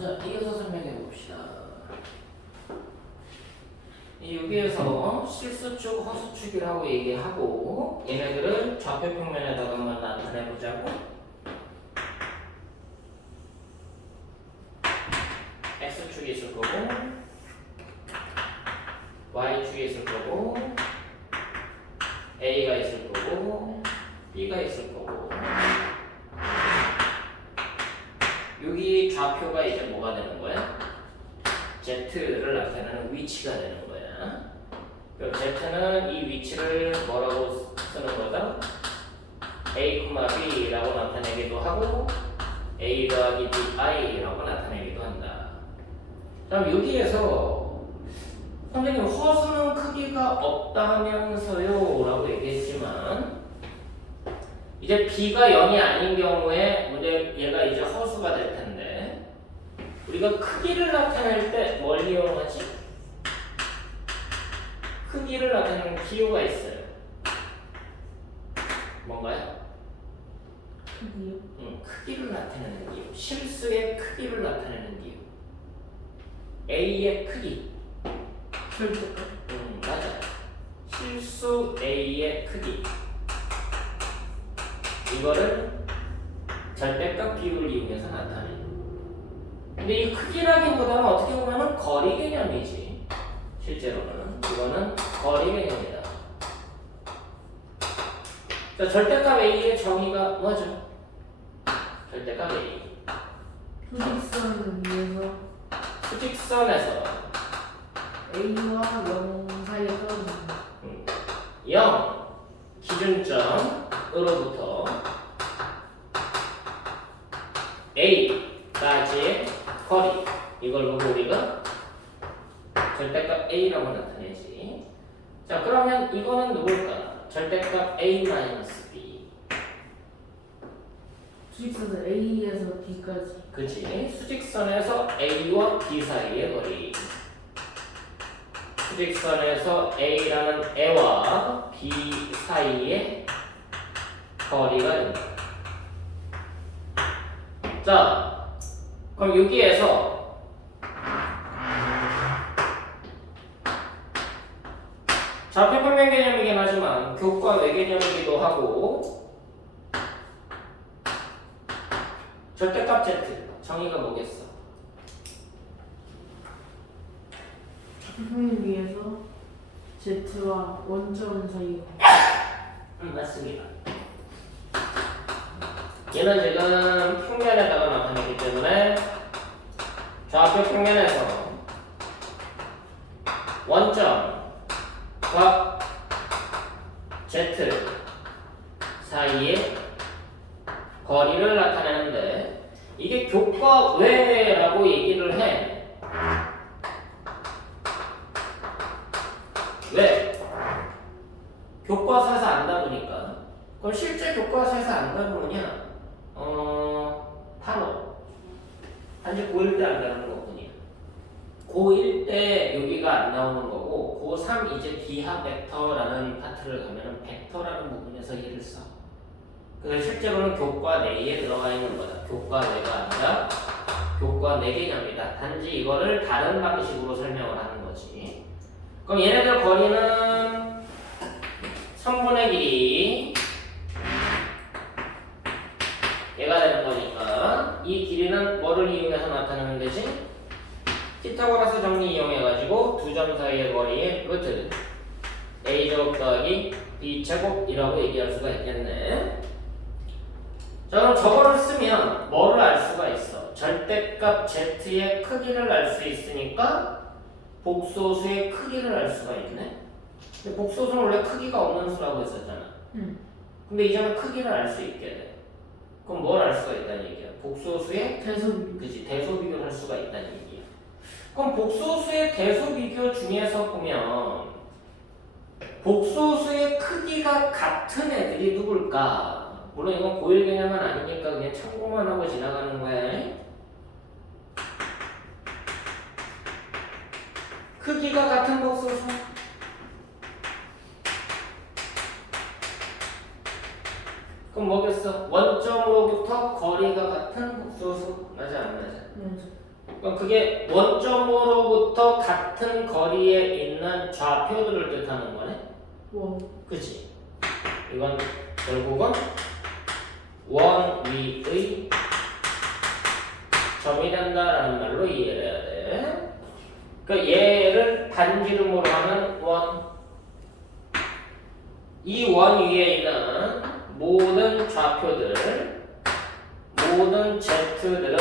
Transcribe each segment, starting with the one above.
자, 이어서 설명해 봅시다. 여기에서 실수축, 허수축이라고 얘기하고 얘네들을 좌표 평면에다가 한번 나타내 보자고. X축이 있을 거고 Y축이 있을 거고 A가 있을 거고 B가 있을 거고 여기 좌표가 이제 뭐가 되는 거야? Z를 나타내는 위치가 되는 거야. 그럼 Z는 이 위치를 뭐라고 쓰는 거다? A, B라고 나타내기도 하고 A 더하기 BI라고 나타내기도 한다. 그럼 여기에서 선생님 허수는 크기가 없다면서요 라고 얘기했지만 이제 B가 0이 아닌 경우에 문제 얘가 이제 허수가 될 텐데 우리가 크기를 나타낼 때 뭘 이용하지? 크기를 나타내는 기호가 있어요. 뭔가요? 크기요? 크기를 나타내는 기호. 실수의 크기를 나타내는 기호. A의 크기. 절대값. 맞아요. 실수 A의 크기. 이거를 절대값 비율을 이용해서 나타내요. 근데 이 크기라기보다는 어떻게 보면 거리 개념이지. 실제로는 이거는 거리 개념이다. 자, 절대값 A의 정의가 뭐죠? 절대값 A. 수직선을 위해서 수직선에서 A와 0 사이에 떨어집니다. 0 기준점으로부터 A까지의 거리 이걸 보고 우리가 절대값 A라고 나타내지. 자, 그러면 이거는 누굴까? 절대값 A-B. 수직선은 A에서 B까지. 그치? 수직선에서 A와 B 사이의 거리. 수직선에서 A라는 애와 B 사이의 거리가 된다. 자, 그럼 여기에서 좌표 평면 개념이긴 하지만 교과 외 개념이기도 하고 절대값 Z 정의가 뭐겠어? 평면을 위해서 Z와 원점 사이. 맞습니다. 얘는 지금 평면에다가 나타내기 때문에 좌표 평면에서 원점과 Z 사이의 거리를 나타내는데 이게 교과 외라고 얘기를 해. 왜? 교과서에서 안 다루니까. 그럼 실제 교과서에서 안 다루느냐? 바로 단지 고1 때 안 다루는 것뿐이야. 고1 때 여기가 안 나오는 거고 고3 이제 기하 벡터라는 파트를 가면은 벡터라는 부분에서 얘를 써. 그래서 실제로는 교과 내에 들어가 있는 거다. 교과 외가 아니라 교과 내 개념이다. 단지 이거를 다른 방식으로 설명을 하는 거지. 그럼 얘네들 거리는 3분의 길이 얘가 되는 거니까 이 길이는 뭐를 이용해서 나타내는 되지? 피타고라스 정리 이용해가지고 두 점 사이의 거리의 루트 a제곱 더하기 b제곱이라고 얘기할 수가 있겠네. 자, 그럼 저거를 쓰면 뭐를 알 수가 있어? 절대값 z의 크기를 알 수 있으니까 복소수의 크기를 알 수가 있네. 근데 복소수는 원래 크기가 없는 수라고 했었잖아. 근데 이제는 크기를 알 수 있게 돼. 그럼 뭘 알 수가 있다는 얘기야? 복소수의 대소비. 그치, 대소비교를 할 수가 있다는 얘기야. 그럼 복소수의 대소비교 중에서 보면 복소수의 크기가 같은 애들이 누굴까? 물론 이건 고1 개념은 아니니까 그냥 참고만 하고 지나가는 거야. 크기가 같은 복소수 그럼 뭐겠어? 원점으로부터 거리가 같은 복소수 맞아 안 맞아? 그럼 그게 원점으로부터 같은 거리에 있는 좌표들을 뜻하는 거네. 원. 그치? 이건 결국은 원 위의 점이 된다라는 말로 이해를 해야 돼. 그러니까 얘를 반지름으로 하면 원. 이 원 위에 있는 모든 좌표들, 모든 z들은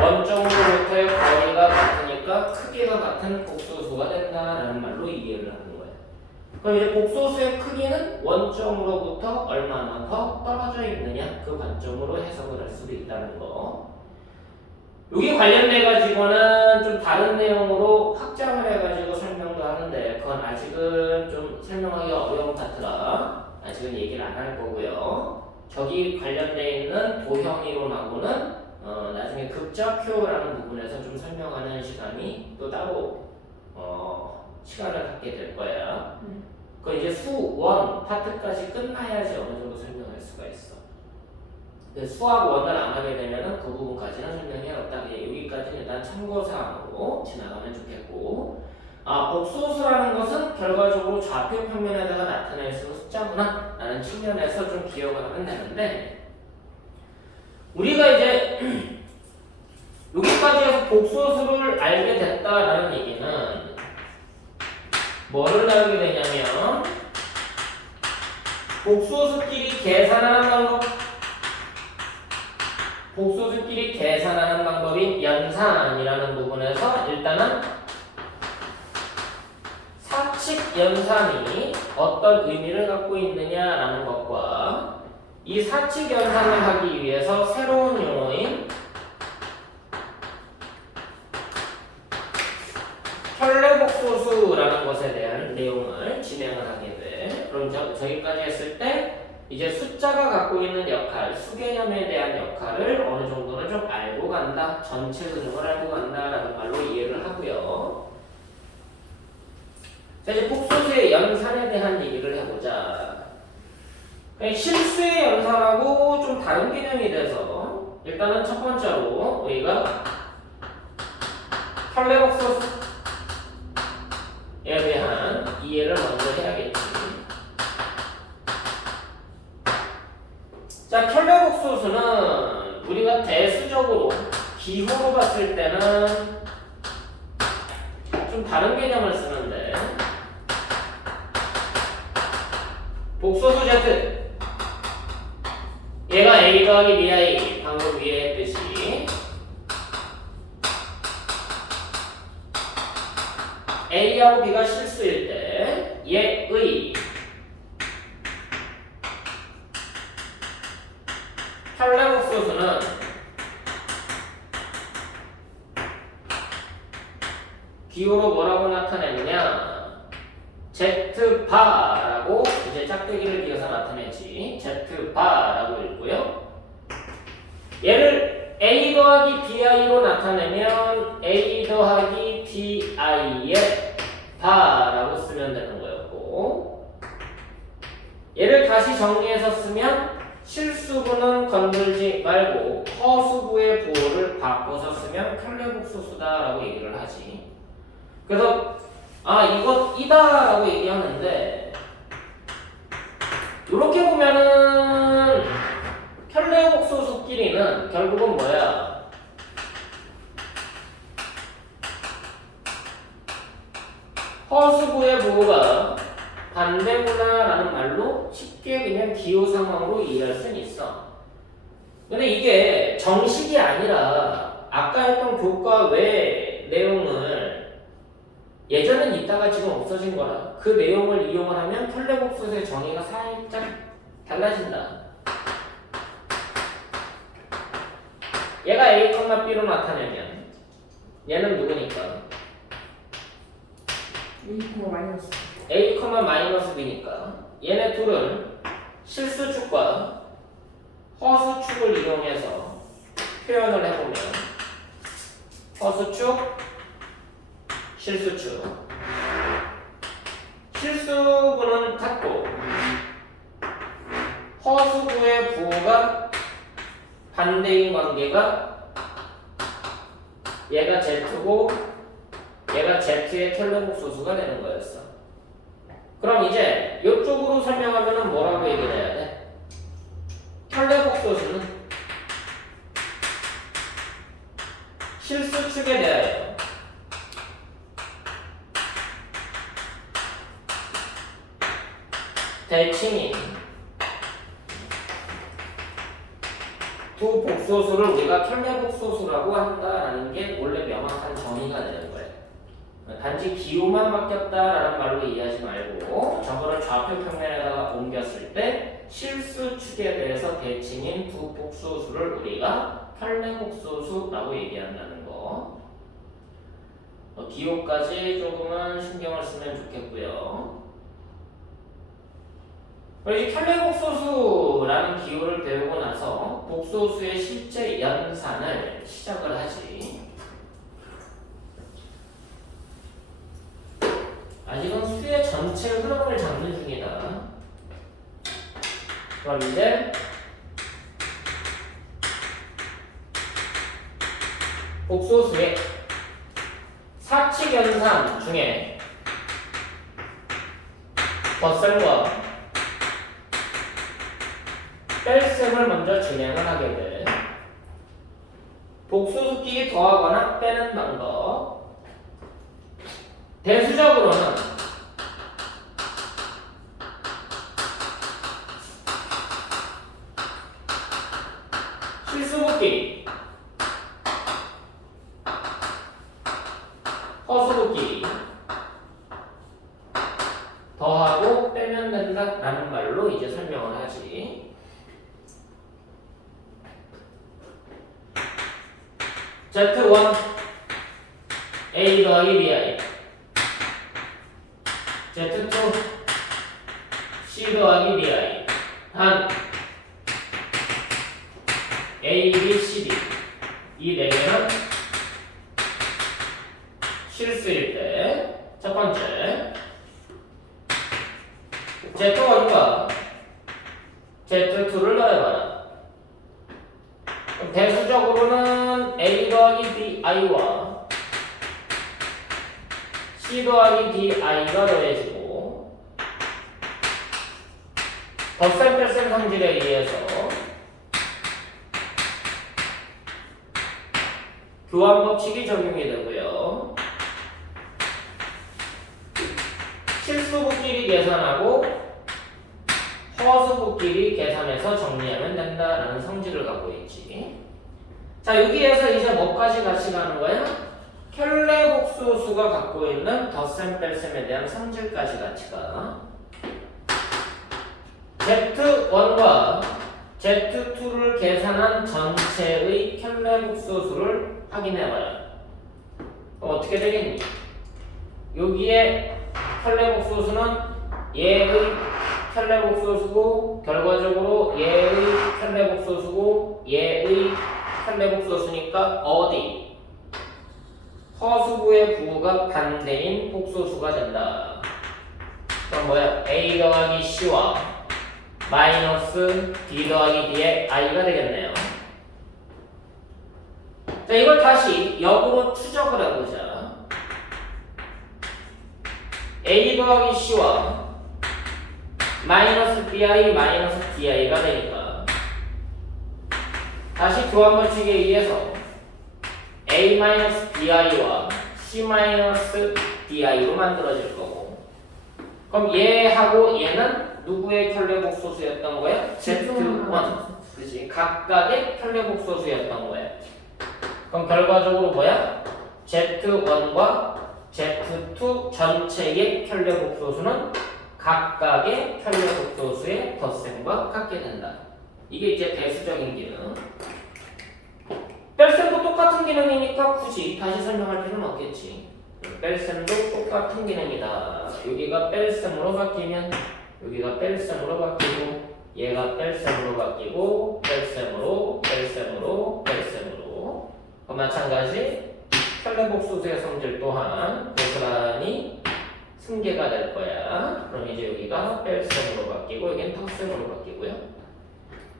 원점으로부터의 거리가 같으니까 크기가 같은 복소수가 된다라는 말로 이해를 하는 거예요. 그럼 이제 복소수의 크기는 원점으로부터 얼마나 더 떨어져 있느냐 그 관점으로 해석을 할 수도 있다는 거. 여기 관련돼 가지고는 좀 다른 내용으로 확장을 해가지고 설명도 하는데 그건 아직은 좀 설명하기 어려운 파트라 아직은 얘기를 안 할 거고요. 저기 관련돼 있는 도형이론하고는 나중에 극좌표라는 부분에서 좀 설명하는 시간이 또 따로 시간을 갖게 될 거야. 그 이제 수원 파트까지 끝나야지 어느 정도 설명할 수가 있어. 수학 원을 안 하게 되면은 그 부분까지는 설명이 어렵다. 여기까지는 일단 참고사항으로 지나가면 좋겠고. 복소수라는 것은 결과적으로 좌표 평면에다가 나타낼 수 있는 숫자구나 라는 측면에서 좀 기억을 하면 되는데 우리가 이제 여기까지 해서 복소수를 알게 됐다라는 얘기는 뭐를 알게 되냐면 복소수끼리 계산하는 방법, 복소수끼리 계산하는 방법인 연산이라는 부분에서 일단은 사칙 연산이 어떤 의미를 갖고 있느냐라는 것과 이 사칙 연산을 하기 위해서 새로운 용어인 혈례복소수라는 것에 대한 내용을 진행을 하게 돼. 그럼 저기까지 했을 때 이제 숫자가 갖고 있는 역할, 수개념에 대한 역할을 어느 정도는 좀 알고 간다. 전체 흐름을 알고 간다라는 말로 이해를 하고요. 자, 이제 복소수의 연산에 대한 얘기를 해보자. 실수의 연산하고 좀 다른 개념이 돼서 일단은 첫 번째로 우리가 혈례복소수에 대한 이해를 먼저 해야겠지. 자, 혈례복소수는 우리가 대수적으로 기호로 봤을 때는 좀 다른 개념을 쓰는데 복소수 Z 얘가 A 더하기 BI 방금 위에 했듯이 A하고 B가 실수일 때 얘의 혈례복소수는 기호로 뭐라고 나타내느냐 Z바라고 이제 짝대기를 그려서 나타내지 Z바라고 읽고요. 얘를 A 더하기 BI로 나타내면 A 더하기 BI의 바라고 쓰면 되는 거였고 얘를 다시 정리해서 쓰면 실수부는 건들지 말고 허수부의 부호를 바꿔서 쓰면 혈례복소수다라고 얘기를 하지. 그래서 이거 이다라고 얘기하는데 이렇게 보면은 혈례복소수끼리는 결국은 뭐야? 허수부의 부호가 반대구나라는 말로 쉽게 그냥 기호 상황으로 이해할 수는 있어. 근데 이게 정식이 아니라 아까 했던 교과 외 내용을 예전엔 있다가 지금 없어진 거라 그 내용을 이용을 하면 혈례복소수의 정의가 살짝 달라진다. 얘가 A, B로 나타내면 얘는 누구니까? A, B니까 얘네 둘은 실수축과 허수축을 이용해서 표현을 해보면 허수축, 실수축 실수부는 같고 허수부의 부호가 반대인 관계가 얘가 Z고 얘가 Z의 켤레복소수가 되는 거였어. 그럼 이제 이쪽으로 설명하면은 뭐라고 얘기를 해야 돼? 켤레복소수는 실수축에 대하여 대칭인 두 복소수를 우리가 켤레복소수라고 한다라는 게 원래 명확한 정의가 되는 거예요. 단지 기호만 바뀌었다라는 말로 이해하지 말고 저거를 좌표 평면에다가 옮겼을 때 실수축에 대해서 대칭인 두 복소수를 우리가 켤레복소수라고 얘기한다는 거. 기호까지 조금은 신경을 쓰면 좋겠고요. 이제 켤레복소수라는 기호를 배우고 나서 복소수의 실제 연산을 시작을 하지. 아직은 수의 전체 흐름을 잡는 중이다. 그럼 이제 복소수의 사칙 연산 중에 덧셈과 뺄셈을 먼저 진행을 하게 돼. 복소수끼리 더하거나 빼는 방법. 대수적으로는 실수부끼리, 허수부끼리 더하고 빼면 된다라는 말로 이제 설명을 하지. Z1 A 더하기 BI, Z2 C 더하기 BI 단 A, B, C, D 이 네 개는 실수일 때 첫 번째 Z1과 Z2를 더해봐라. 그럼 대수적으로는 A 더하기 BI와 C 더하기 DI가 더해지고 덧셈 뺄셈 성질에 의해서 교환 법칙이 적용이 되고요. 실수부끼리 계산하고 허수부끼리 계산해서 정리하면 된다라는 성질을 갖고 있지. 자, 여기에서 이제 뭐까지 같이 가는 거야? 켤레복소수가 갖고 있는 덧셈 뺄셈에 대한 성질까지 같이 가. Z1과 Z2를 계산한 전체의 켤레복소수를 확인해봐라. 어떻게 되겠니? 여기에 켤레복소수는 얘의 켤레복소수고 결과적으로 얘의 켤레복소수고 얘의 켤레복소수니까 어디? 허수부의 부호가 반대인 복소수가 된다. 그럼 뭐야? A 더하기 C와 마이너스 D 더하기 D의 I가 되겠네요. 자, 이걸 다시 역으로 추적을 해보자. A 더하기 C와 마이너스 BI 마이너스 DI가 되니까 다시 교환 법칙에 의해서 A 마이너스 BI와 C 마이너스 DI로 만들어질 거고, 그럼 얘하고 얘는 누구의 켤레복소수였던 거야? Z1. 그치? 각각의 켤레복소수였던 거야. 그럼 결과적으로 뭐야? Z1과 Z2 전체의 켤레복소수는 각각의 켤레복소수의 덧셈과 같게 된다. 이게 이제 대수적인 기능. 뺄셈도 똑같은 기능이니까 굳이 다시 설명할 필요는 없겠지. 뺄셈도 똑같은 기능이다. 여기가 뺄셈으로 바뀌면 여기가 뺄셈으로 바뀌고 얘가 뺄셈으로 바뀌고 뺄셈으로 마찬가지 켤레복소수의 성질 또한 고스란히 승계가 될 거야. 그럼 이제 여기가 뺄셈으로 바뀌고 여기는 덧셈으로 바뀌고요.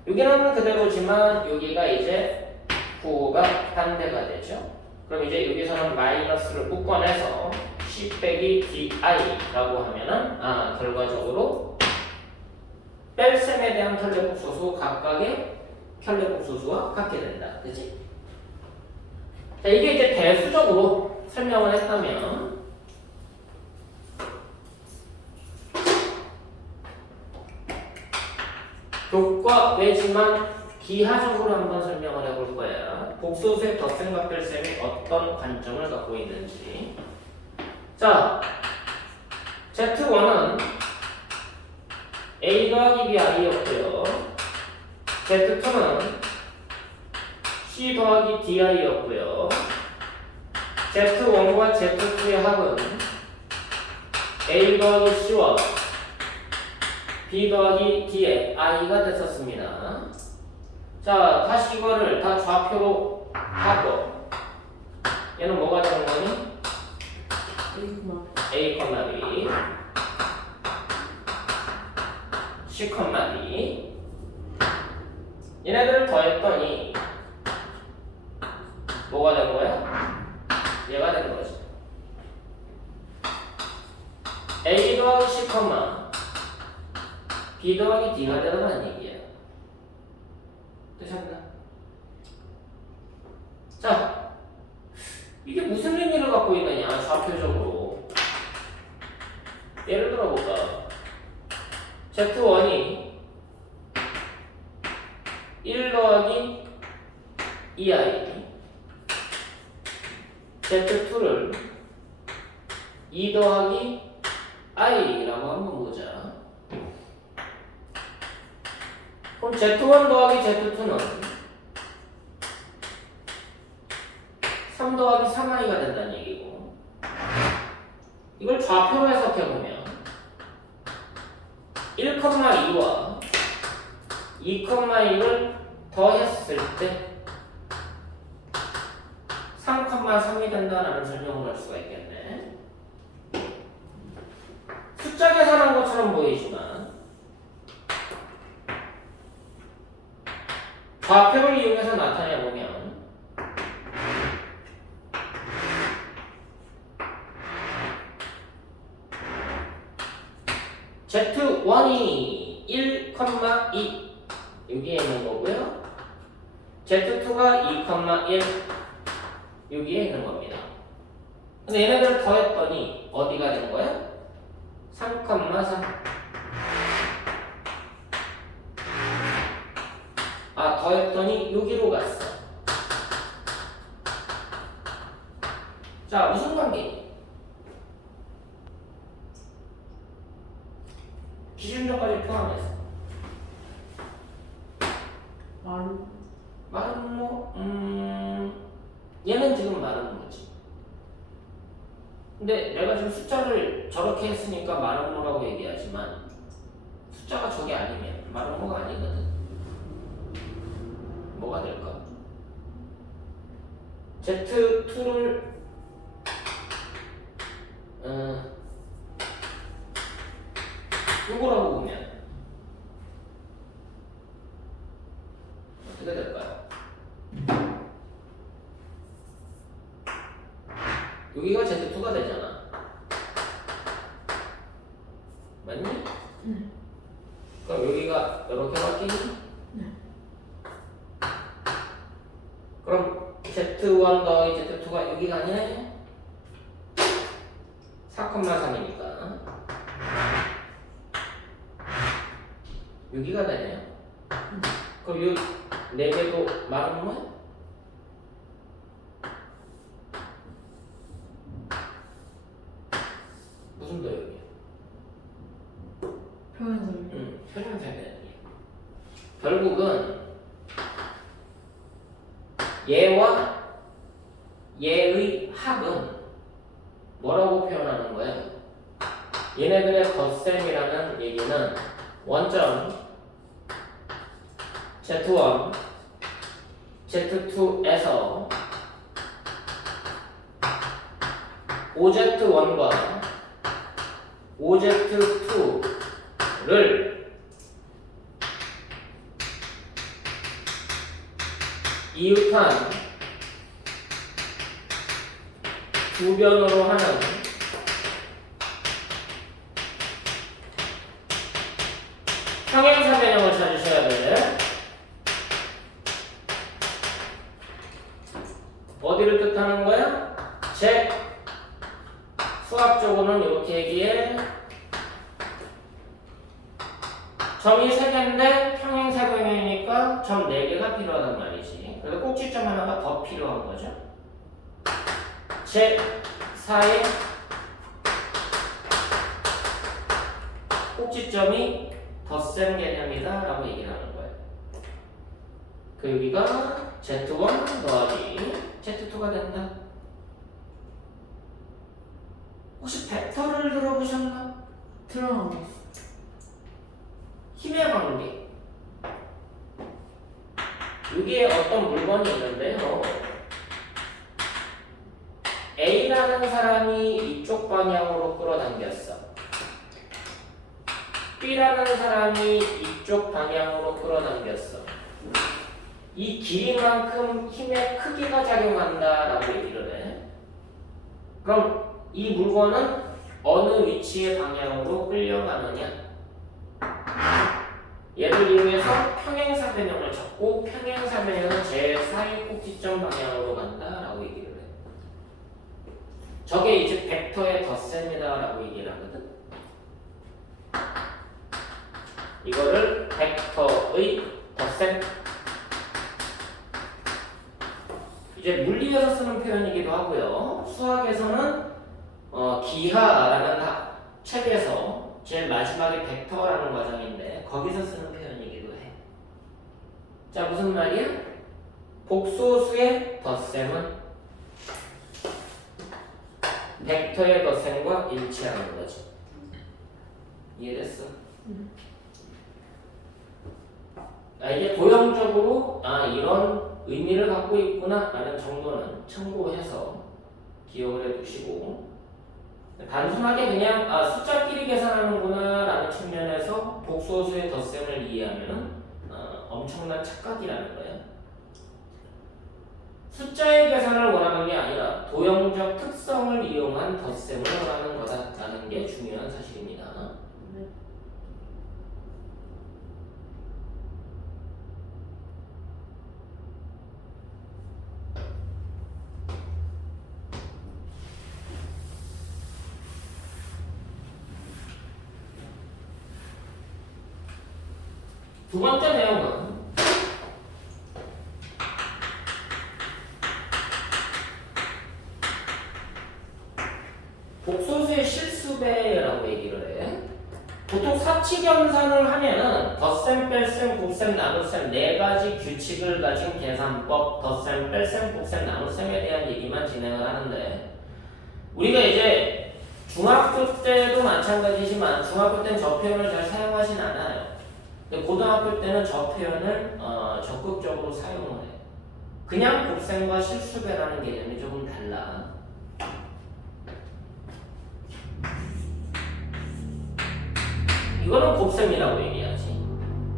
여기는 그대로지만 여기가 이제 부호가 반대가 되죠. 그럼 이제 여기서는 마이너스를 묶어내서 C 빼기 DI라고 하면은 결과적으로 뺄셈에 대한 켤레국소수 각각의 켤레국소수와 같게 된다. 그치? 자, 이게 이제 대수적으로 설명을 했다면 교과 외지만 기하적으로 한번 설명을 해볼 거야. 복소수의 덧셈과 뺄셈이 어떤 관점을 갖고 있는지. 자, Z1은 A 더하기 B I였고요. Z2는 C 더하기 D I였고요. Z1과 Z2의 합은 A 더하기 C와 B 더하기 D의 I가 됐었습니다. 자, 다시 이거를 다 좌표로 하고 얘는 뭐가 되는 거니? A, B C, D 얘네들을 더했더니 뭐가 된 거야? 얘가 된 거지. A 더하기 C, B 더하기 D가 되는 얘기야. 되셨나? 자, 이게 무슨 의미를 갖고 있느냐, 좌표적으로. 예를 들어볼까? Z1이 1 더하기 2i, Z2를 2 더하기 i라고 한번 보자. 그럼 Z1 더하기 Z2는 3 더하기 3i가 된다는 얘기고, 이걸 좌표로 해석해보면 1,2와 2,1을 더했을 때 3,3이 된다는 설명을 할 수가 있겠네. 숫자 계산한 것처럼 보이지만 좌표를 이용해서 나타내보면 Z1이 1,2 여기에 있는 거고요. Z2가 2,1 여기에 있는 겁니다. 근데 얘네들을 더했더니 어디가 된 거야? 3,3. 더했더니 여기로 갔어. 자, 무슨 관계? 기준점까지 포함해서. 말은 뭐, 얘는 지금 말은 뭐지? 근데 내가 지금 숫자를 저렇게 했으니까 말은 뭐라고 얘기하지만 숫자가 저게 아니면 말은 뭐가 아니거든. 뭐가 될까? Z2를 요거라고 보면 어떻게 될까요? 여기가 Z2가 되잖아. 맞니? 그럼 여기가 이렇게 바뀌니? 그럼 Z1 더하기 Z2가 여기가 아니네? 4,3이니까 여기가 되네요. 그럼 요 4개도 말은 뭐야? 무슨 도형이야? 표현설. 표현설이야. 결국은 얘와 얘의 합은 뭐라고 표현하는 거야? 얘네들의 덧셈이라는 얘기는 원점 Z1, Z2에서 OZ1과 OZ2를 이웃한 우변으로 하는 평행사 변형을 찾으셔야 돼. 어디를 뜻하는 거야? 수학적으로는 이렇게 얘기해. 점이 3개인데 평행사 변형이니까 점 4개가 필요하단 말이지. 그래서 꼭지점 하나가 더 필요한 거죠. 제4의 꼭지점이 덧셈 개념이다 라고 얘기를 하는 거예요. 그 여기가 Z1 더하기 Z2가 된다. 혹시 벡터를 들어보셨나? 들어가고 있어. 힘의 관계. 여기에 어떤 물건이 있는데요. A라는 사람이 이쪽 방향으로 끌어당겼어. B라는 사람이 이쪽 방향으로 끌어당겼어. 이 길이만큼 힘의 크기가 작용한다라고 얘기를 해. 그럼 이 물건은 어느 위치의 방향으로 끌려가느냐? 얘를 이용해서 평행사 변형을 찾고 평행사 변형은 제4의 꼭지점 방향으로 간다라고 얘기를 해. 저게 이제 벡터의 덧셈이다라고 얘기를 하거든. 이거를 벡터의 덧셈. 이제 물리에서 쓰는 표현이기도 하고요. 수학에서는 기하라는 책에서 제일 마지막에 벡터라는 과정인데 거기서 쓰는 표현이기도 해. 자, 무슨 말이야? 복소수의 덧셈은 벡터의 덧셈과 일치하는 거지. 이해됐어? 이게 도형적으로 이런 의미를 갖고 있구나 라는 정도는 참고해서 기억을 해두시고, 단순하게 그냥 숫자끼리 계산하는구나 라는 측면에서 복소수의 덧셈을 이해하면 엄청난 착각이라는 거예요. 숫자의 계산을 원하는 게 아니라 도형적 특성을 이용한 덧셈을 원하는 거다라는 게 중요한 사실입니다. 네. 두 번째 내용은 복소수의 실수배라고 얘기를 해. 보통 사칙연산을 하면은 덧셈, 뺄셈, 곱셈, 나눗셈 4가지 규칙을 가진 계산법, 덧셈, 뺄셈, 곱셈, 나눗셈에 대한 얘기만 진행을 하는데, 우리가 이제 중학교 때도 마찬가지지만 중학교 때는 저 표현을 잘 사용하진 않아요. 근데 고등학교 때는 저 표현을 적극적으로 사용을 해. 그냥 곱셈과 실수배라는 개념이 조금 달라. 이거는 곱셈이라고 얘기하지.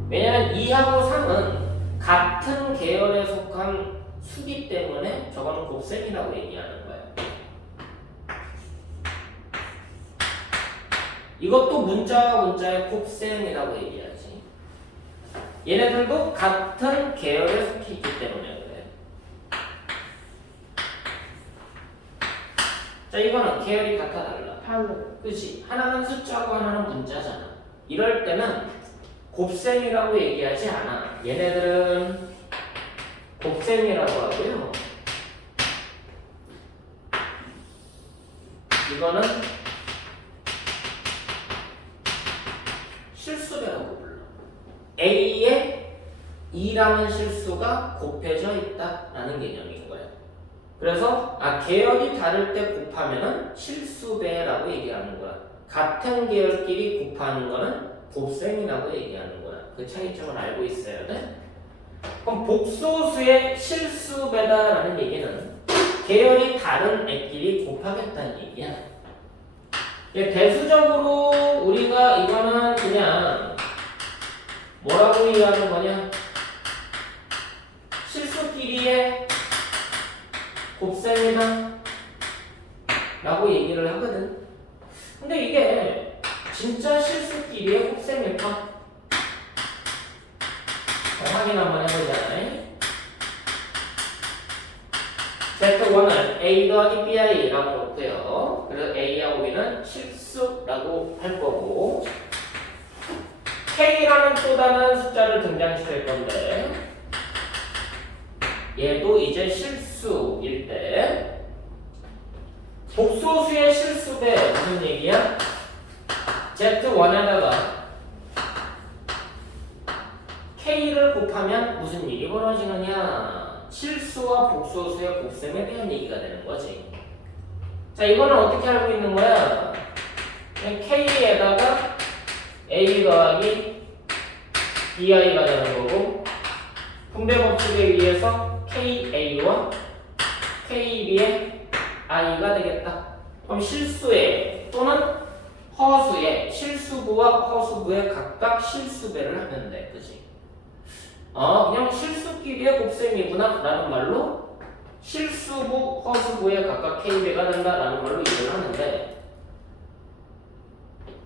왜냐면 2하고 3은 같은 계열에 속한 수기 때문에 저거는 곱셈이라고 얘기하는 거야. 이것도 문자와 문자의 곱셈이라고 얘기하지. 얘네들도 같은 계열에 속해 있기 때문에 그래. 자, 이거는 계열이 같아 달라. 달라요. 그치? 하나는 숫자고 하나는 문자잖아. 이럴 때는 곱셈이라고 얘기하지 않아. 얘네들은 곱셈이라고 하고요. 이거는 실수배라고 불러. A에 2라는 실수가 곱해져 있다라는 개념인 거예요. 그래서 계열이 다를 때 곱하면은 실수배라고 얘기하는 거야. 같은 계열끼리 곱하는 거는 곱셈이라고 얘기하는 거야. 그 차이점을 알고 있어야 돼. 그럼 복소수의 실수배다라는 얘기는 계열이 다른 애끼리 곱하겠다는 얘기야. 대수적으로 우리가 이거는 그냥 뭐라고 얘기하는 거냐? 실수끼리의 곱셈이다. 라고 얘기를 하거든. 근데 이게 진짜 실수끼리의 곱셈일까? 확인 한번 해보자. Z1을 A 더하기 BI라고 놓고요. 그래서 A하고 B는 실수라고 할 거고, K라는 또 다른 숫자를 등장시킬 건데, 얘도 이제 실수일 때, 복소수의 실수배 무슨 얘기야? Z1에다가 K를 곱하면 무슨 일이 벌어지느냐? 실수와 복소수의 곱셈에 대한 얘기가 되는 거지. 자, 이거는 어떻게 알고 있는 거야? K에다가 A 더하기 BI가 되는 거고, 분배 법칙에 의해서 KA와 KB의 I가 되겠다. 그럼 실수의 또는 허수의 실수부와 허수부의 각각 실수배를 하면 돼. 그지? 그냥 실수끼리의 곱셈이구나 라는 말로 실수부, 허수부의 각각 KB가 된다 라는 말로 이해를 하는데,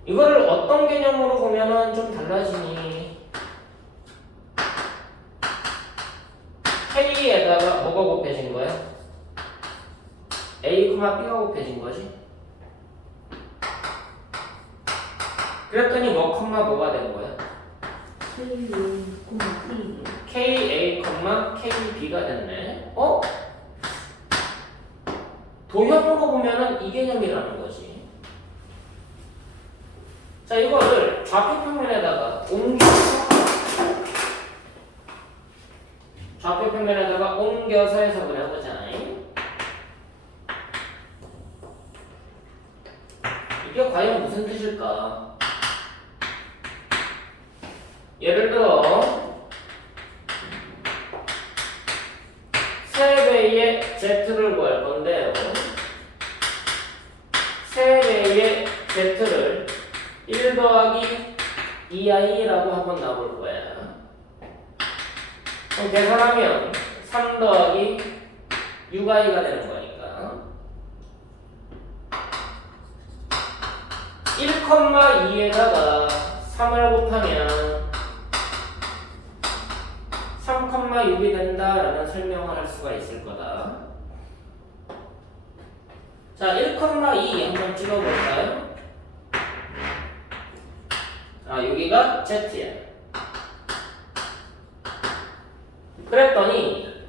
이거를 어떤 개념으로 보면은 좀 달라지니? K에다가 뭐가 곱해진 거야? A, B가 곱해진 거지? 그랬더니 뭐가 된 거야? KA, KB가 됐네. 도형으로 보면은 이 개념이라는 거지. 자, 이거를 좌표평면에다가 옮겨서 해석을 해보자. 이게 과연 무슨 뜻일까? 예를 들어 3배의 Z를 구할 건데요. 3배의 Z를 1 더하기 2i라고 한번 놔볼 거야. 그럼 계산하면 3 더하기 6i가 되는 거니까 1,2에다가 3을 곱하면 3,6이 된다라는 설명을 할 수가 있을 거다. 자, 1,2 한번 찍어볼까요? 여기가 Z야. 그랬더니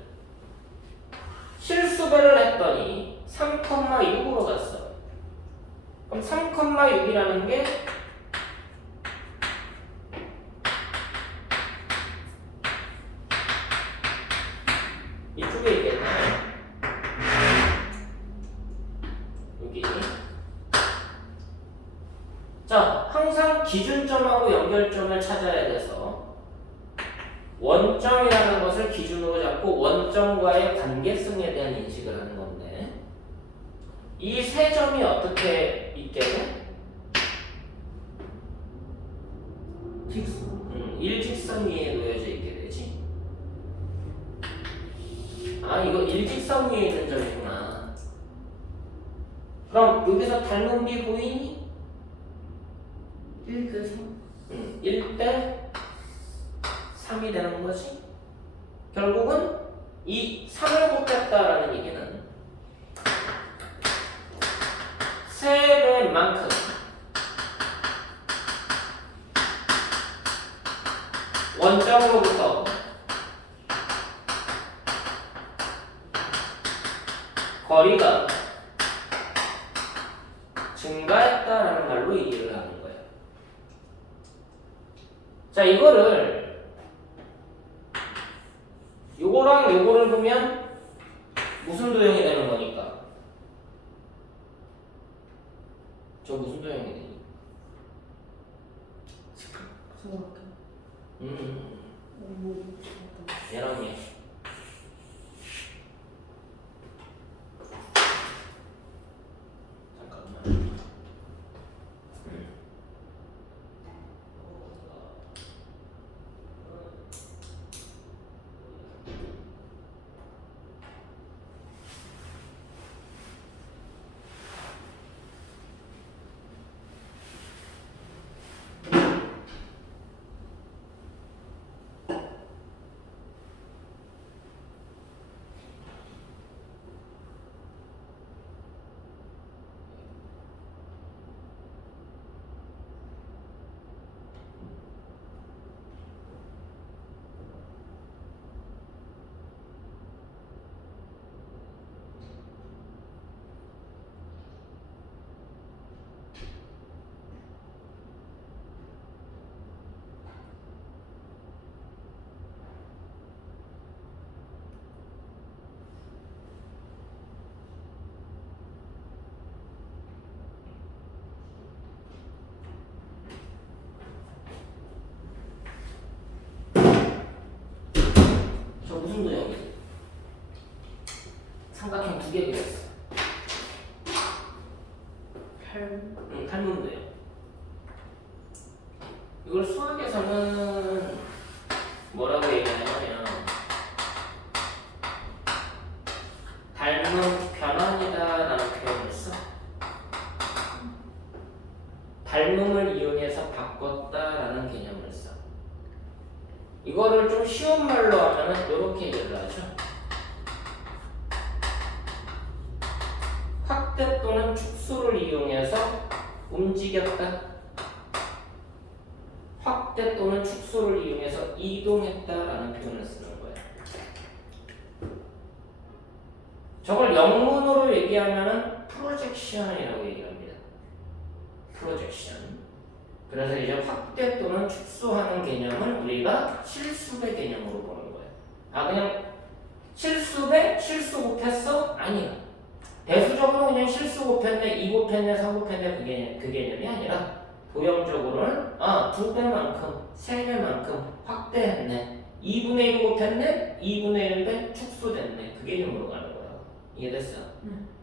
실수배를 했더니 3,6으로 갔어. 그럼 3,6이라는 게 이쪽에 있겠나요? 여기. 자, 항상 기준점하고 연결점을 찾아야 돼서 원점이라는 것을 기준으로 잡고 원점과의 관계성에 대한 인식을 하는 건데, 이 세 점이 어떻게 있게 돼? 일직선 위에 놓여져 있게 되지. 이거 일직선 위에 있는 점이구나. 그럼 여기서 닮은 비 보이니? 1대 3. 1대 3이 되는 거지. 결국은 이 3을 곱했다라는 얘기는 3배만큼 원점으로부터 거리가 증가했다라는 말로 이해를 하는 거예요. 자, 이거를 요거랑 요거를 보면 무슨 도형이 되는 거니까? 저 무슨 도형이 되니? 정확해. 얘랑 얘. 잠깐만. 무슨 도형이지? 삼각형 2개 그렸어. 팔문도형. 이걸 수학에서는 뭐라고 얘기하냐면 닮은 변환이다라는 표현을 써. 닮음을 이용해서 바꿨다라는 개념을 써. 이거를 좀 쉬운 말로 하면은 이렇게 얘기를 하죠. 확대 또는 축소를 이용해서 움직였다. 확대 또는 축소를 이용해서 이동했다라는 표현을 쓰는 거예요. 저걸 영문으로 얘기하면은 프로젝션이라고 얘기합니다. 프로젝션. 그래서 이제 확대 또는 축소하는 개념을 우리가 실수배 개념으로 보는 거예요. 아 그냥 실수배? 실수 곱했어? 아니야. 대수적으로 그냥 실수 곱했네, 2 곱했네, 3 곱했네 그 개념이 아니라 도형적으로는 2배만큼, 3배만큼 확대했네, 2분의 1 곱했네, 2분의 1배 축소됐네 그 개념으로 가는 거야. 이해됐어?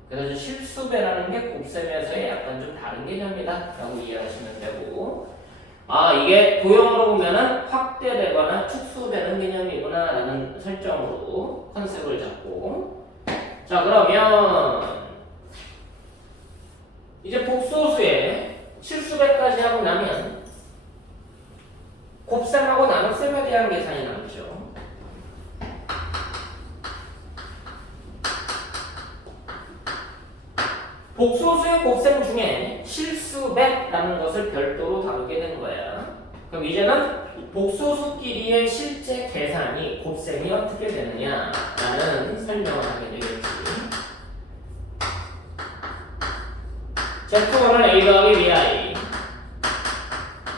그래서 실수배라는 게 곱셈에서의 약간 좀 다른 개념이다 라고 이해하시면 되고, 이게 도형으로 보면은 확대되거나 축소되는 개념이구나 라는 설정으로 컨셉을 잡고, 자 그러면 이제 복소수에 실수배까지 하고 나면 곱셈하고 나눗셈에 대한 계산이 남죠. 복소수의 곱셈 중에 실수배라는 것을 별도로 다루게 된 거야. 그럼 이제는 복소수끼리의 실제 계산이 곱셈이 어떻게 되느냐라는 설명을 하게 되겠지. Z1을 A 더하기 BI,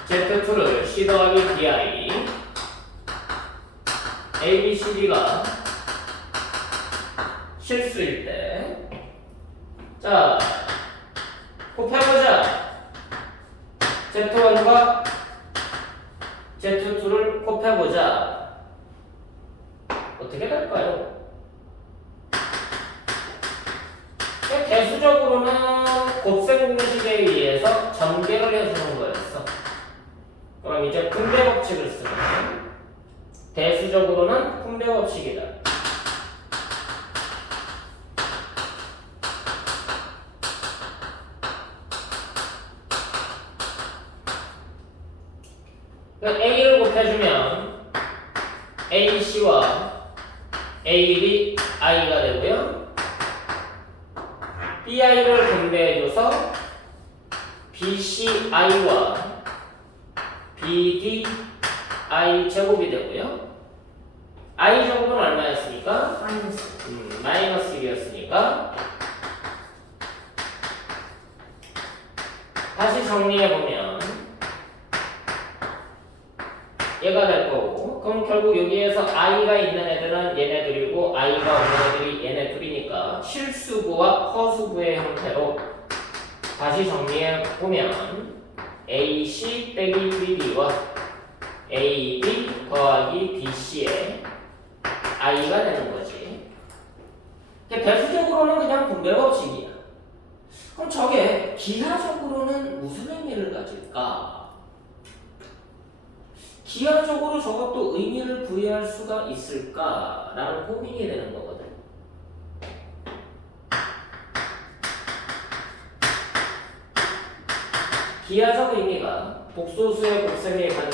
Z2를 C 더하기 DI, A, B, C, D가 실수일 때, 자, 곱해보자. Z1과 Z2를 곱해보자. 어떻게 될까요? 대수적으로는 곱셈 공식에 의해서 전개를 해주는 거였어. 그럼 이제 분배 법칙을 쓰면 대수적으로는 분배 법칙이다. A를 곱해주면 AC와 AD I가 되고요. BI를 분배해줘서 BCI와 BDI 제곱이 되고요. I 제곱은 얼마였습니까? 마이너스 1이었으니까 다시 정리해보면 얘가 될 거고, 그럼 결국 여기에서 I가 있는 애들은 얘네들이고 I가 없는 애들이 얘네 둘이니까 실수부와 허수부의 형태로 다시 정리해보면 AC 빼기 BD와 AB 더하기 BC의 I가 되는 거지. 대수적으로는 그냥 분배 법칙이야. 그럼 저게 기하적으로는 무슨 의미를 가질까? 기하적으로 저것도 의미를 부여할 수가 있을까라는 고민이 되는 거거든. 기하적 의미가 복소수의 곱셈에 가는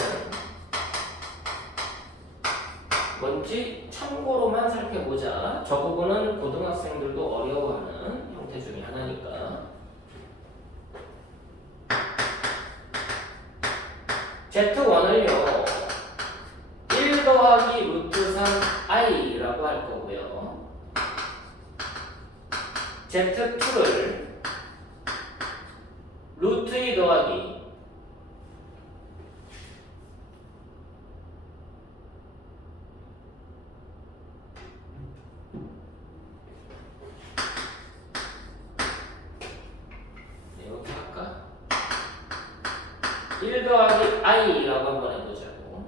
뭔지 참고로만 살펴보자. 저 부분은 고등학생들도 어려워하는 형태 중에 하나니까. Z1을요 1 더하기 루트 3 i라고 할 거고요. Z2를 루트 2 더하기 이렇게 할까? 1 더하기 i라고 한번 해보자고.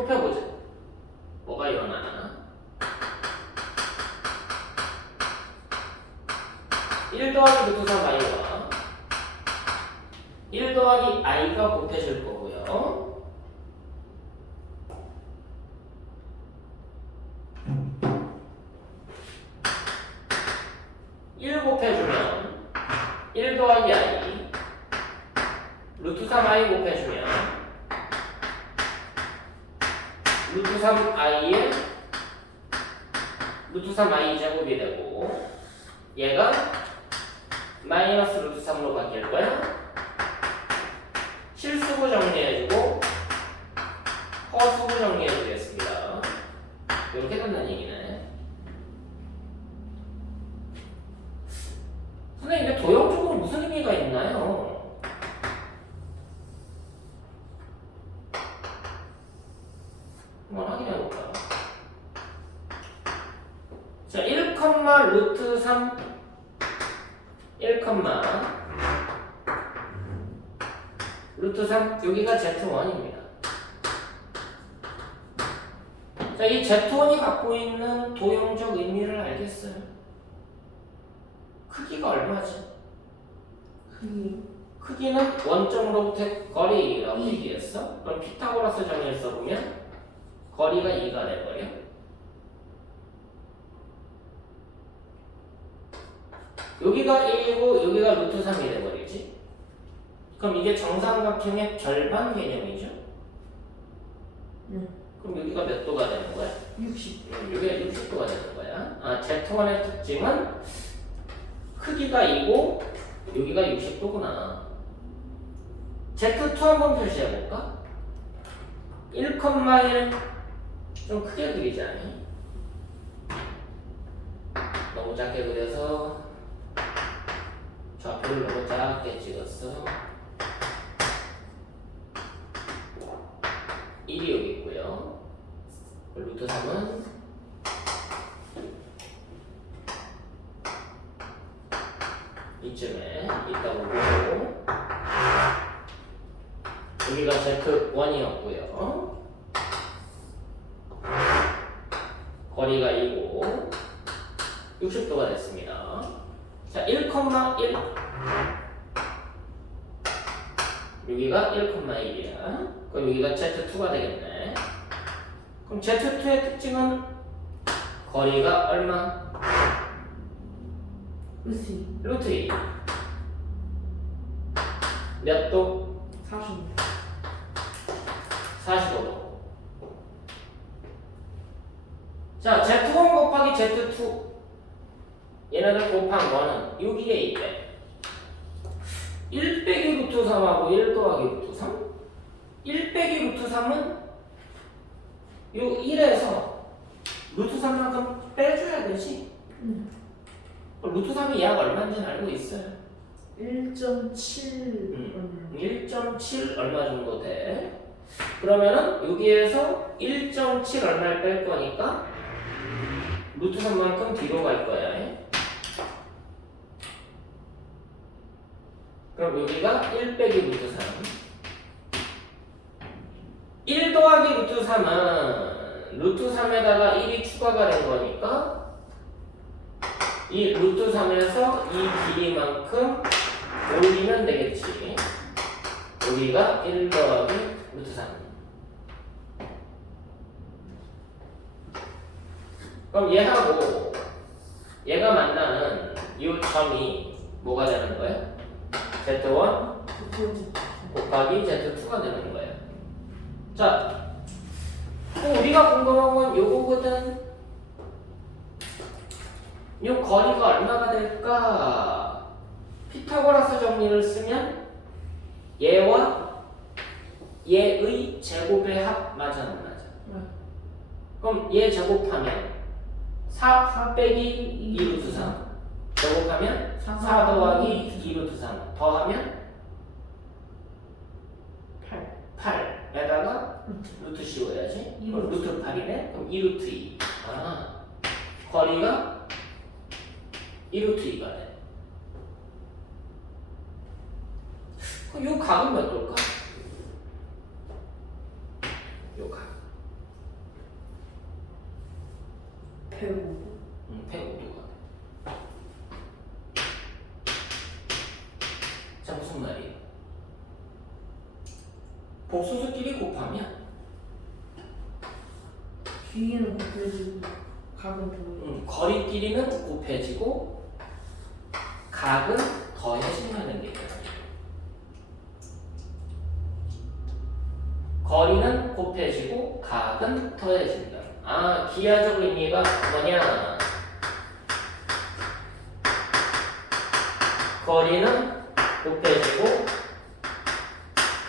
좁혀보자. 뭐가 일어나나? 1 더하기 루트 3 i와 1 더하기 i가 곱해질 거고요. 일 곱해주면 1 더하기 i 루트 3i 곱해주면 루트 3i에 루트 3i 제곱이 되고 얘가 마이너스 루트 3으로 바뀔 거야. 실수부 정리해주고 허수부 정리해주겠습니다. 이렇게 된다는 얘기네. 선생님, 이게 도형적으로 무슨 의미가 있나요? 한번 확인해볼까요? 자, 1, 루트 3 1, 루트 3 여기가 Z1입니다. 자, 이 Z1이 갖고 있는 도형적 의미를 알겠어요. 크기가 얼마지? 크기는 원점으로부터 거리라고 얘기했어. 그럼 피타고라스 정리를 써보면 거리가 2가 돼버려. 여기가 1이고 여기가 루트 3이 돼버리지. 그럼 이게 정삼각형의 절반 개념이죠? 응. 그럼 여기가 몇 도가 되는 거야? 60. 여기가 60도가 되는 거야. 아, Z1의 특징은 크기가 2고 여기가 60도구나. Z2 한번 표시해볼까? 1, 1 좀 크게 그리지 않니? 너무 작게 그려서 좌표를 너무 작게 찍었어. 1이 여기 있고요. 루트 3은 이쯤에 있다고 보고 여기가 Z1이었고요. 거리가 2고 60도가 됐습니다. 자, 1, 1 여기가 1,1이야. 그럼 여기가 Z2가 되겠네. 그럼 Z2의 특징은 거리가 얼마? 루트 2. 몇 도? 45. 45도. 자, Z1 곱하기 Z2 얘네들 곱한 거는 6에 있대. 1 빼기 루트 3하고 1 더하기 루트 3? 1 빼기 루트 3은 요 1에서 루트 3만큼 빼줘야 되지? 루트 3이 약 얼마인지는 알고 있어요. 1.7. 1.7 얼마 정도 돼. 그러면은 여기에서 1.7 얼마를 뺄 거니까 루트 3만큼 뒤로 갈 거야. 그럼 여기가 1 빼기 루트 3. 1 더하기 루트 3은 루트 3에다가 1이 추가가 된 거니까 이 루트 3에서 이 길이만큼 올리면 되겠지. 여기가 1 더하기 루트 3. 그럼 얘하고 얘가 만나는 이 점이 뭐가 되는 거야? Z1 곱하기 Z2가 되는 거야. 자, 우리가 궁금한 건 요거거든. 요 거리가 얼마가 될까? 피타고라스 정리를 쓰면 얘와 얘의 제곱의 합 맞아 안 맞아? 그럼 얘 제곱하면 4 빼기 2 루트 3 제곱하면 4 더하기 2 루트 3 더하면 8에다가 루트 씌워야지. 그럼 루트 8이네? 그럼 2 루트 2. 아, 거리가 2 루트 2가 돼. 그럼 요 각은 몇 도일까? 요 각. 105. 105도가 돼. 자, 무슨 말이에요? 복소수끼리 곱하면 길이는 곱해지고 각은 더해지고. 거리끼리는 곱해지고 각은 더해진다는 얘기예요. 거리는 곱해지고 각은 더해진다. 아, 기하적 의미가 뭐냐? 거리는 곱해지고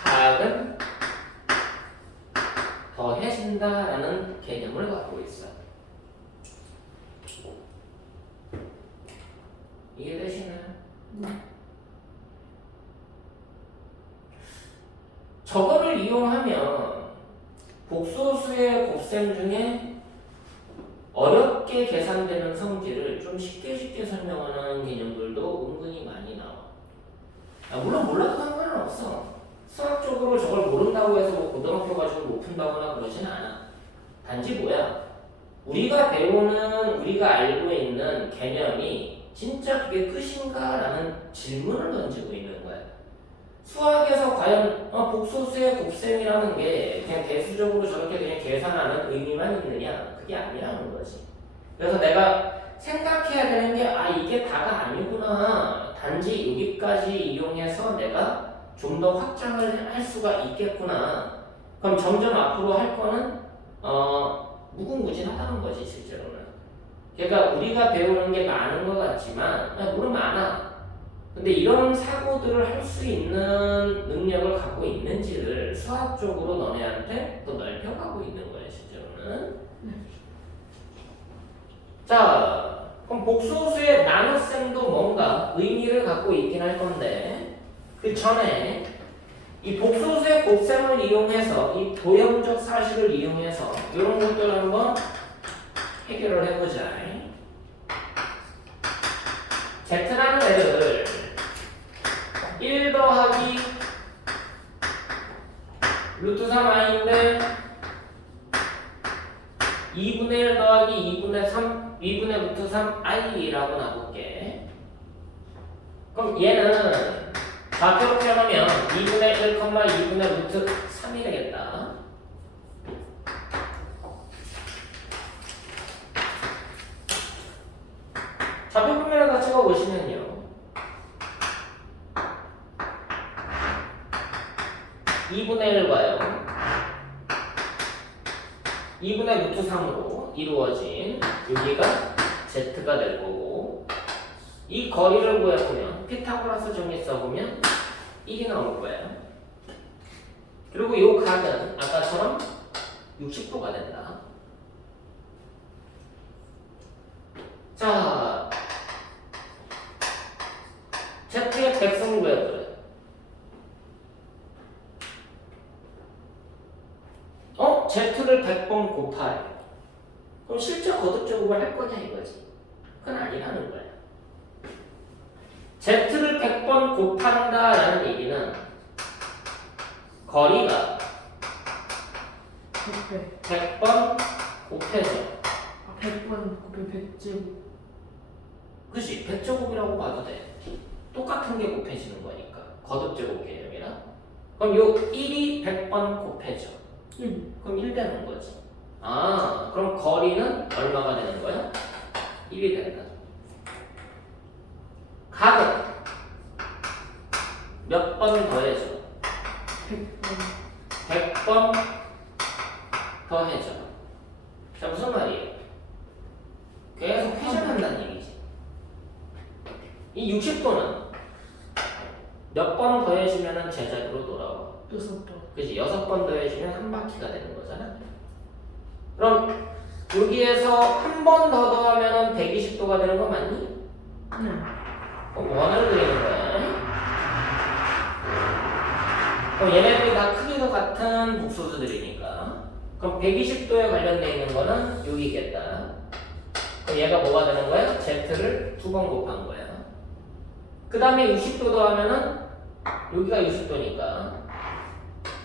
각은 더해진다라는 개념을 갖고 있어. 이해되시나요? 네. 저거를 이용하면 복소수의 곱셈 중에 어렵게 계산되는 성질을 좀 쉽게 설명하는 개념들도 은근히 많이 나와. 물론 몰라도 상관은 없어. 수학적으로 저걸 모른다고 해서 뭐 고등학교 가지고 못 푼다거나 그러진 않아. 단지 뭐야? 우리가 배우는, 우리가 알고 있는 개념이 진짜 그게 끝인가라는 질문을 던지고 있는 거야. 수학에서 과연 복소수의 곱셈이라는 게 그냥 대수적으로 저렇게 그냥 계산하는 의미만 있느냐? 그게 아니라는 거지. 그래서 내가 생각해야 되는 게 이게 다가 아니구나. 단지 여기까지 이용해서 내가 좀 더 확장을 할 수가 있겠구나. 그럼 점점 앞으로 할 거는 무궁무진하다는 거지 실제로는. 그러니까 우리가 배우는 게 많은 것 같지만 물론 많아. 근데 이런 사고들을 할 수 있는 능력을 갖고 있는지를 수학적으로 너네한테 또 넓혀가고 있는 거야 실제로는. 자, 그럼 복소수의 나눗셈도 뭔가 의미를 갖고 있긴 할 건데 그 전에 이 복소수의 곱셈을 이용해서 이 도형적 사실을 이용해서 이런 것들을 한번 해결을 해보자. Z라는 애를 1 더하기 루트 3i인데 2분의 1 더하기 2분의 3 2분의 루트 3i라고 놔볼게. 그럼 얘는 좌표로 표현하면 2분의 1, 2분의 루트 3이 되겠다. 좌표 표면을 다 찍어보시면요. 2분의 1과요. 2분의 루트 3으로 이루어진 여기가 Z가 될 거고 이 거리를 구해보면 피타고라스 정리 써보면 1이 나올 거예요. 그리고 이 각은 아까처럼 60도가 된다. 자, Z의 백성 구해보래. Z를 100번 곱하래. 그럼 실제 거듭 제곱을 할 거냐 이거지. 그건 아니라는 거야. Z를 100번 곱한다라는 얘기는 거리가 100번 곱해져. 100번 곱해 100제곱. 그치? 100제곱이라고 봐도 돼. 똑같은 게 곱해지는 거니까. 거듭 제곱 개념이라. 그럼 요 1이 100번 곱해져. 1. 그럼 1 되는 거지. 그럼 거리는 얼마가 되는 거야? 1이 된다. 각은 몇 번 더해져? 100번. 100번 더해져. 자, 무슨 말이에요? 계속 회전한다는 얘기지. 이 60도는 몇 번 더해지면 제자리로 돌아와? 6번. 그치? 6번 더해지면 한 바퀴가 되는 거잖아. 그럼 여기에서 한 번 더 더하면 120도가 되는 거 맞니? 네. 그럼 원을 그리는 거야. 그럼 얘네들이 다 크기가 같은 복소수들이니까. 그럼 120도에 관련되어 있는 거는 여기겠다. 그럼 얘가 뭐가 되는 거야? Z를 2번 곱한 거야. 그 다음에 60도 더하면은 여기가 60도니까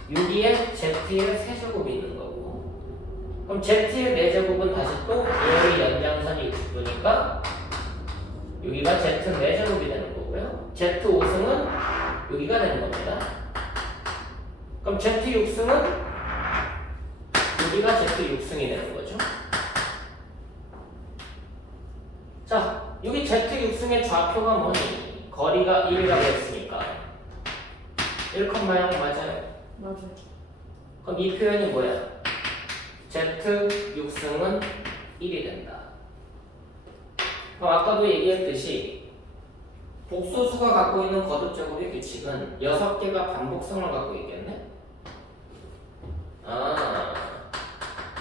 여기에 Z의 세제곱이 있는 거고 그럼 Z의 4제곱은 다시 또 얘의 연장선이 60도니까 여기가 Z 4제곱이 되는 거고요. Z 5승은 여기가 되는 겁니다. 그럼 Z 6승은 여기가 Z 6승이 되는 거죠. 자, 여기 Z 6승의 좌표가 뭐니? 거리가 1이라고 했으니까 1,0 맞아요. 맞아요. 그럼 이 표현이 뭐야? Z 6승은 1이 된다. 그럼 아까도 얘기했듯이 복소수가 갖고 있는 거듭제곱의 규칙은 6개가 반복성을 갖고 있겠네?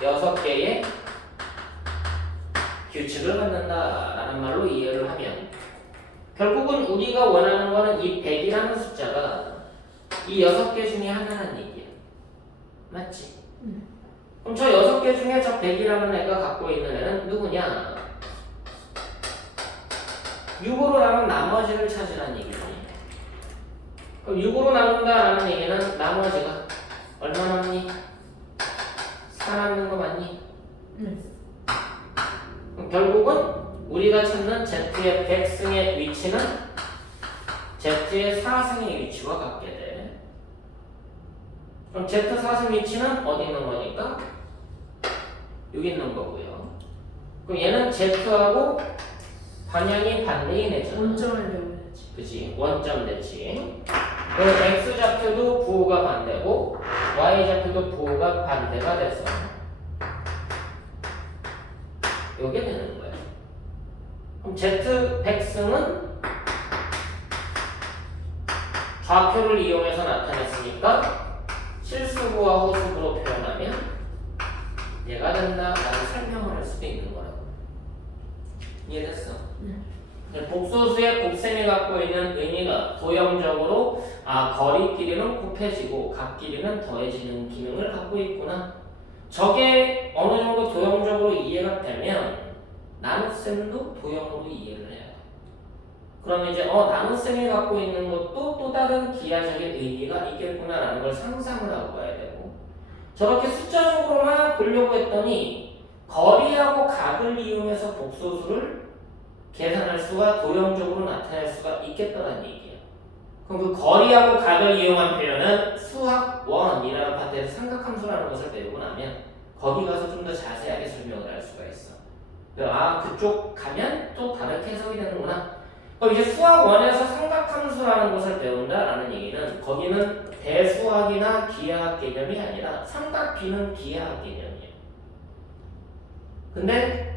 6개의 규칙을 갖는다라는 말로 이해를 하면 결국은 우리가 원하는 거는 이 100이라는 숫자가 이 6개 중에 하나라는 얘기야. 맞지? 그럼 저 6개 중에 저 100이라는 애가 갖고 있는 애는 누구냐? 6으로 나눈 나머지를 찾으라는 얘기지. 그럼 6으로 나눈다라는 얘기는 나머지가 얼마 남니? 4 남는 거 맞니? 그럼 결국은 우리가 찾는 Z의 100승의 위치는 Z의 4승의 위치와 같게 돼. 그럼 Z 4승 위치는 어디 있는 거니까? 여기 있는 거고요. 그럼 얘는 Z하고 방향이 반대인 애잖아. 원점을 배워야지. 그치? 원점 대칭. 그럼 X좌표도 부호가 반대고 Y좌표도 부호가 반대가 돼서 요게 되는 거예요. 그럼 Z 100승은 좌표를 이용해서 나타냈으니까 실수부와 호수부로 표현하면 얘가 된다라는 설명을 할 수도 있는 거라고. 이해됐어? 복소수의 곱셈이 갖고 있는 의미가 도형적으로 거리 길이는 곱해지고 각 길이는 더해지는 기능을 갖고 있구나. 저게 어느 정도 도형적으로 이해가 되면 나눗셈도 도형으로 이해를 해요. 그러면 이제 나눗셈이 갖고 있는 것도 또 다른 기하적인 의미가 있겠구나라는 걸 상상을 하고 봐야 되고, 저렇게 숫자적으로만 보려고 했더니 거리하고 각을 이용해서 복소수를 계산할 수가 도형적으로 나타낼 수가 있겠다는 얘기예요. 그럼 그 거리하고 각을 이용한 표현은 수학 1이라는 파트에서 삼각함수라는 것을 배우고 나면 거기 가서 좀 더 자세하게 설명을 할 수가 있어. 그쪽 가면 또 다르게 해석이 되는구나. 그럼 이제 수학 1에서 삼각함수라는 것을 배운다라는 얘기는 거기는 대수학이나 기하학 개념이 아니라 삼각비는 기하학 개념이에요. 근데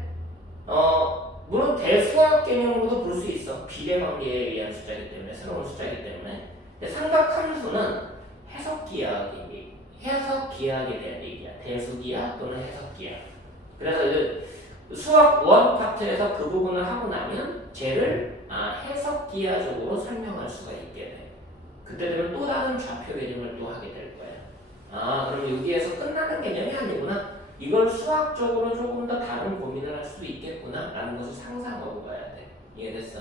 물론 대수학 개념으로도 볼 수 있어. 비례관계에 의한 숫자이기 때문에, 새로운 숫자이기 때문에. 근데 삼각함수는 해석기하학에 대한 얘기야. 대수기하 또는 해석기하. 그래서 수학 1 파트에서 그 부분을 하고 나면 쟤를 해석기하적으로 설명할 수가 있게 돼. 그때 되면 또 다른 좌표 개념을 또 하게 될 거야. 그럼 여기에서 끝나는 개념이 아니구나. 이걸 수학적으로 조금 더 다른 고민을 할 수도 있겠구나 라는 것을 상상하고 가야 돼. 이해됐어?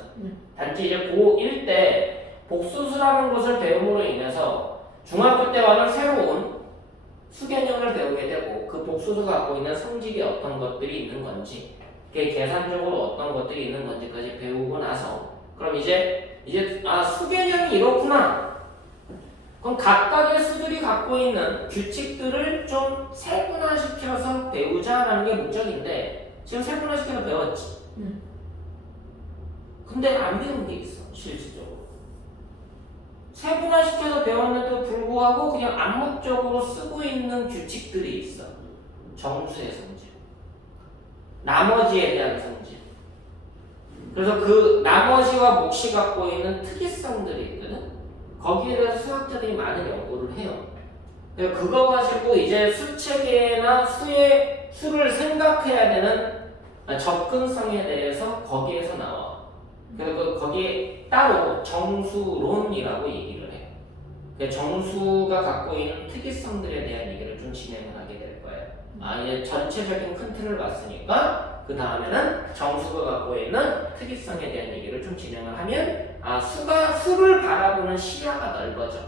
단지 이제 고1 때 복수수라는 것을 배움으로 인해서 중학교 때와는 새로운 수개념을 배우게 되고 그 복수수가 갖고 있는 성질이 어떤 것들이 있는 건지, 그게 계산적으로 어떤 것들이 있는 건지까지 배우고 나서 그럼 이제 수개념이 이렇구나. 그럼 각각의 수들이 갖고 있는 규칙들을 좀 세분화시켜서 배우자라는 게 목적인데 지금 세분화시켜서 배웠지. 근데 안 배운 게 있어, 실질적으로. 세분화시켜서 배웠는데도 불구하고 그냥 암묵적으로 쓰고 있는 규칙들이 있어. 정수의 성질, 나머지에 대한 성질. 그래서 그 나머지와 몫이 갖고 있는 특이성들이 있거든. 거기에 대해서 수학자들이 많은 연구를 해요. 그거 가지고 이제 수체계나 수를 생각해야 되는 접근성에 대해서 거기에서 나와. 그래서 거기에 따로 정수론이라고 얘기를 해. 정수가 갖고 있는 특이성들에 대한 얘기를 좀 진행을 하게 될 거예요. 이제 전체적인 큰 틀을 봤으니까 그 다음에는 정수가 갖고 있는 특이성에 대한 얘기를 좀 진행을 하면 수를 바라보는 시야가 넓어져.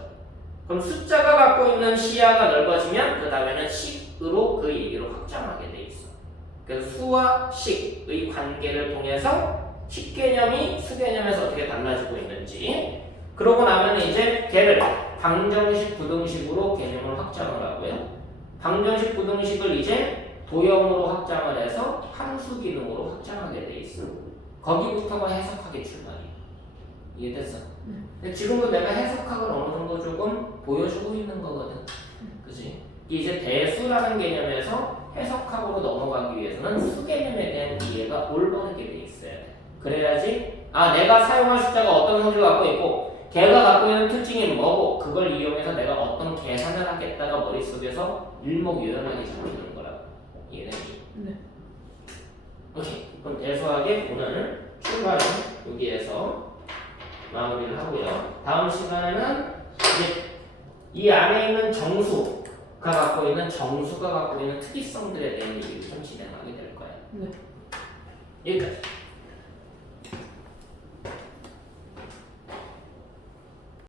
그럼 숫자가 갖고 있는 시야가 넓어지면 그 다음에는 식으로 그 얘기를 확장하게 돼 있어. 그래서 수와 식의 관계를 통해서 식 개념이 수 개념에서 어떻게 달라지고 있는지, 그러고 나면 이제 걔를 방정식, 부등식으로 개념을 확장을 하고요. 방정식, 부등식을 이제 도형으로 확장을 해서 함수 기능으로 확장하게 돼 있어. 거기부터가 해석학의 출발이야. 이해됐어? 근데 지금도 내가 해석학을 어느 정도 조금 보여주고 있는 거거든. 그지? 이제 대수라는 개념에서 해석학으로 넘어가기 위해서는 수 개념에 대한 이해가 올바르게 돼 있어야 돼. 그래야지 내가 사용할 숫자가 어떤 성질을 갖고 있고 걔가 갖고 있는 특징이 뭐고 그걸 이용해서 내가 어떤 계산을 하겠다가 머릿속에서 일목요연하게 잡히는 거라고. 이해되니? 네. 오케이. 그럼 대수학의 오늘 출발은 여기에서 마무리를 하고요. 다음 시간에는 이제 이 안에 있는 정수가 갖고 있는 특이성들에 대한 얘기를 좀 진행하게 될 거예요. 네. 여기까지.